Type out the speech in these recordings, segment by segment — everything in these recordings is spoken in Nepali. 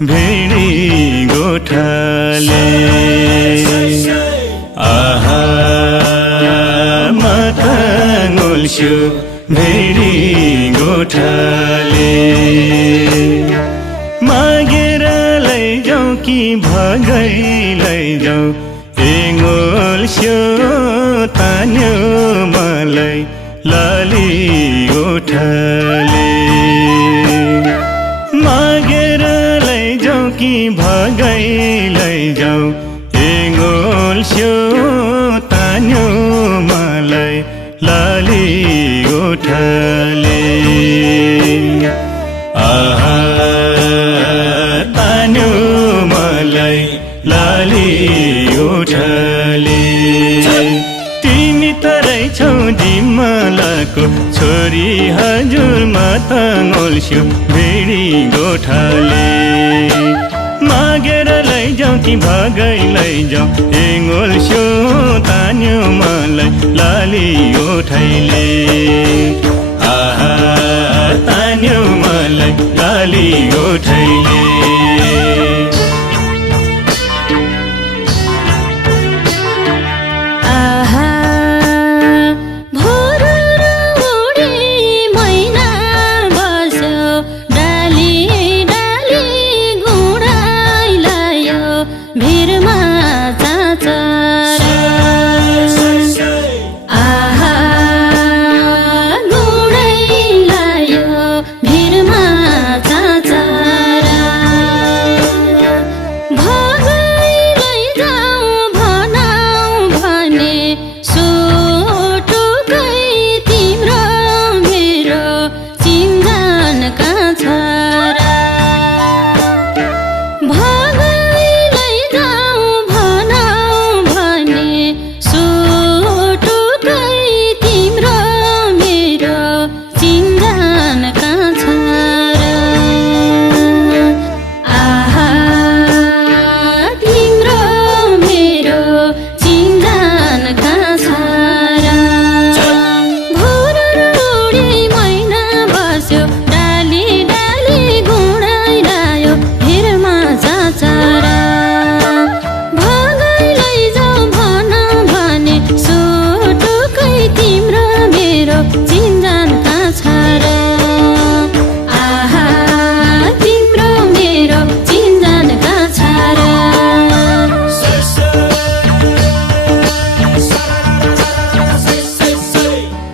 भेडी गोठाले आहा माथा गोल्स्यो भेडी गोठाले मागेर लैजाऊ कि भगाई लैजाऊ गोल्स्यो तान्यो मलाई लाली गोठाले मागेर लैजाऊ कि भगाई लैजाऊ गोल्स्यो तान्यो मलाई लाली गोठाले आहा तान्यो मलाई लाली गोठाले तिमी त रहेछौ जिम्मलाको छोरी हजुर माथा गोल्स्यो भेडी गोठाले मागेर लैजाऊ कि भगाई लैजाऊ गोल्स्यो तान्यो मलाई लाली गोठाले आहा तान्यो मलाई लाली गोठाले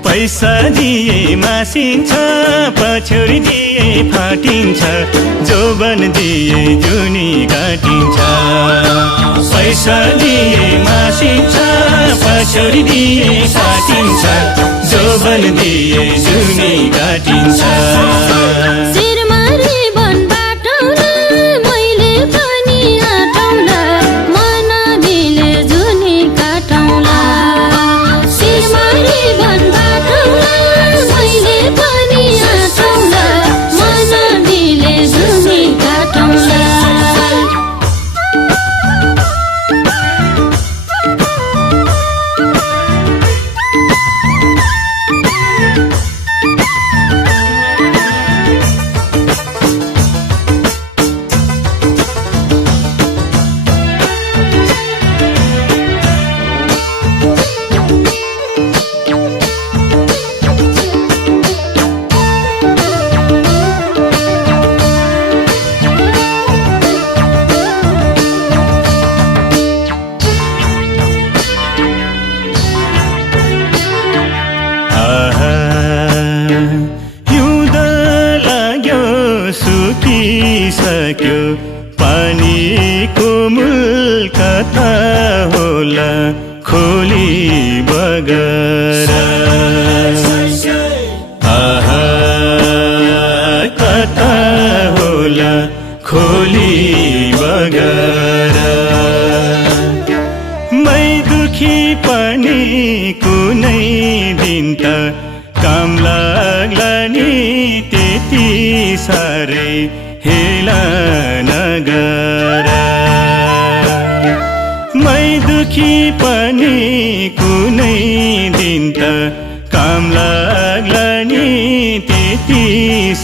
पैसा दिए मासिन्छ पछौरी दिए फाटिन्छ जोबन दिए जुनी काटिन्छ पैसा दिए मासिन्छ पछौरी दिए फाटिन्छ जोबन दिए जुनी काटिन्छ सुकिसक्यो पानीको मूल कथा होला खोली बगर आहा कथा होला खोली बगर मै दुखी पनि कुनै दिन त काम लाग्ला नि त्यति साह्रै हेला नगर मै दुखी पनि कुनै दिन त काम लाग्ला नि त्यति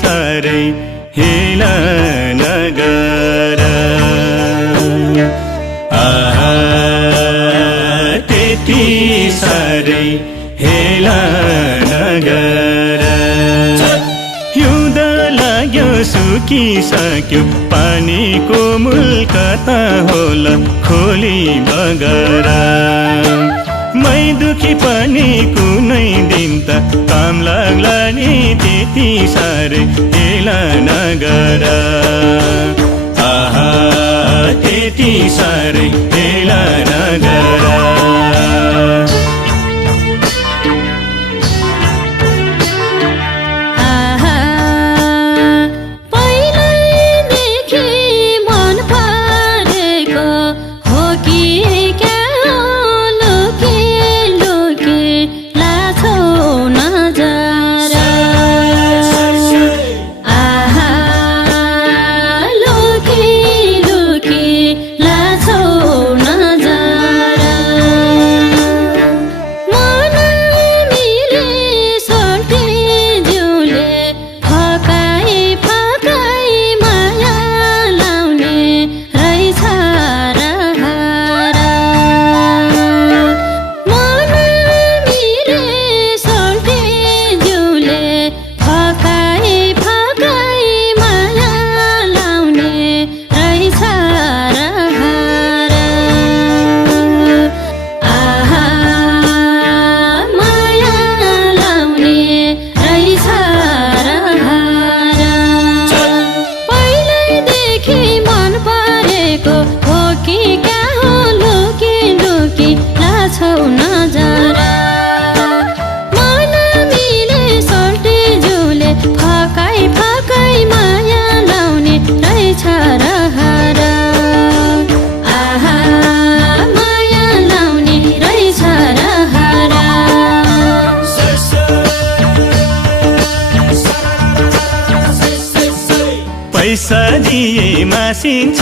साह्रै हेला नगर आहा त्यति साह्रै हेला नगर हिउँद लाग्यो सुकिसक्यो पानीको मूल कता होला खोली बगरा मै दुखी पनि कुनै दिन त काम लाग्ला नि त्यति साह्रै हेला नगर आहा त्यति साह्रै हेला नगर पैसा दिए मासिन्छ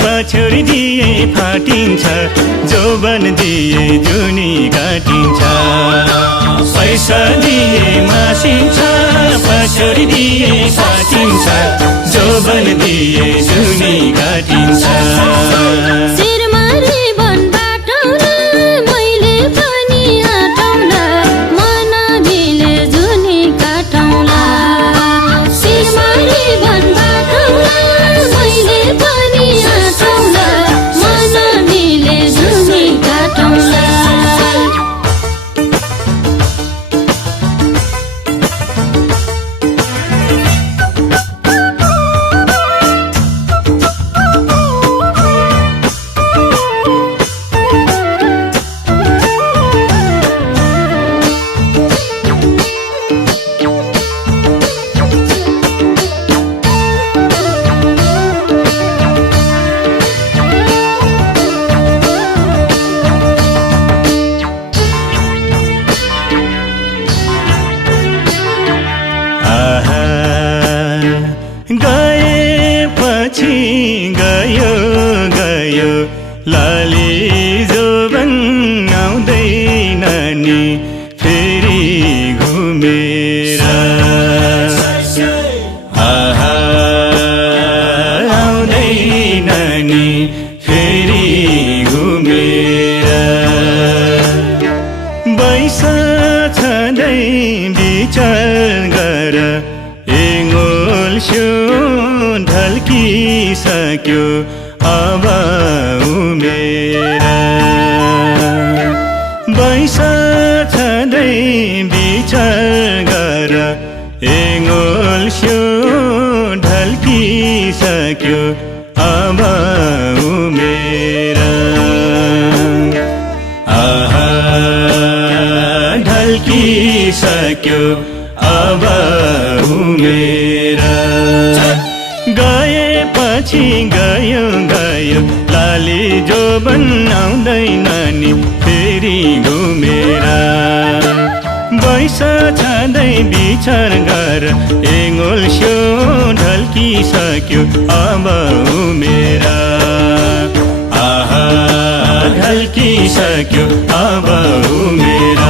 पछौरी दिए फाटिन्छ जोबन दिए जुनी काटिन्छ पैसा दिए मासिन्छ पछौरी दिए फाटिन्छ जोबन दिए जुनी काटिन्छ गएपछि गयो गयो लाली जोबन आउँदैन नि फेरि घुमेर आहा आउँदैन नि फेरि घुमेर बैस छँदै विचार गर ढल्किसक्यो अब उमेर बैस छँदै विचार गर एङ्गोल्स्यो ढल्किसक्यो अब उमेर आहा ढल्किसक्यो अब उमेर गएपछि गयो गयो लाली जोबन आउँदैन नि फेरि घुमेर बैस छँदै विचार गर एङ्गोल्स्यो ढल्किसक्यो अब उमेर आहा ढल्किसक्यो अब उमेर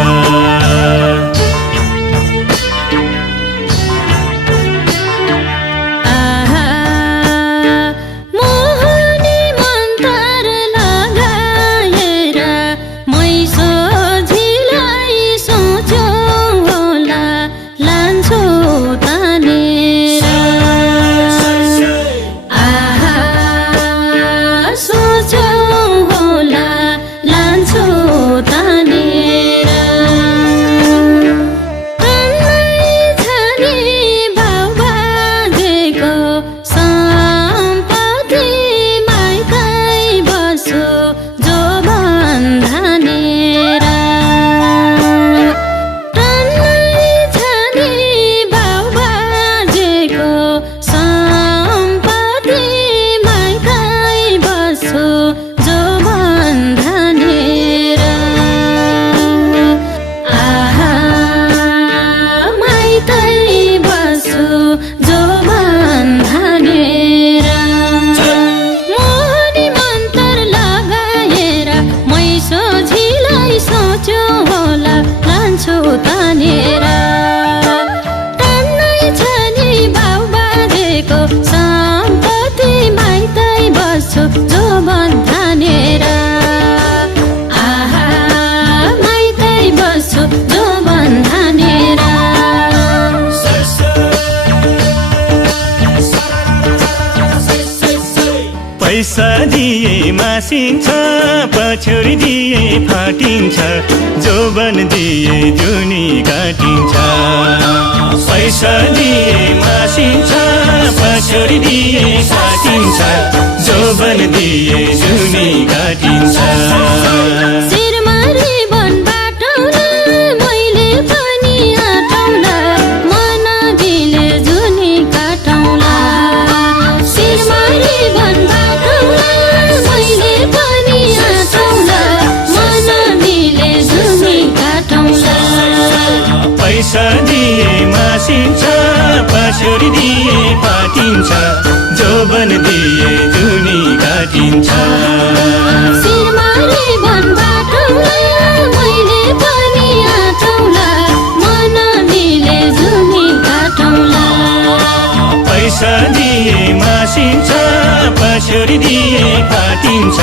तानेर टान्नै छ नि बाउ बाजेको सम्पत्ति माइतै बस्छु जोबन ठानेर आहा माइतै बस्छु जोबन ठानेर पैसा दिए मासिन्छ पछौरी दिए फाटिन्छ जोबन दिए जुनी काटिन्छ पैसा दिए मासिन्छ पछौरी दिए फाटिन्छ जोबन दिए जुनी काटिन्छ शिरमारी बन बाटौला मैले पनि आटौला मन दिले जुनी काटौला शिरमारी बन बाटौला मैले पनि आटौला मन दिले जुनी काटौला पैसा दिए मासिन्छ पछौरी दिए फाटिन्छ जोबन दिए जुनी काटिन्छ शिरमारी बन बाटौला मैले पनि आटौला मन दिले जुनी काटौला पैसा दिए मासिन्छ पछौरी दिए फाटिन्छ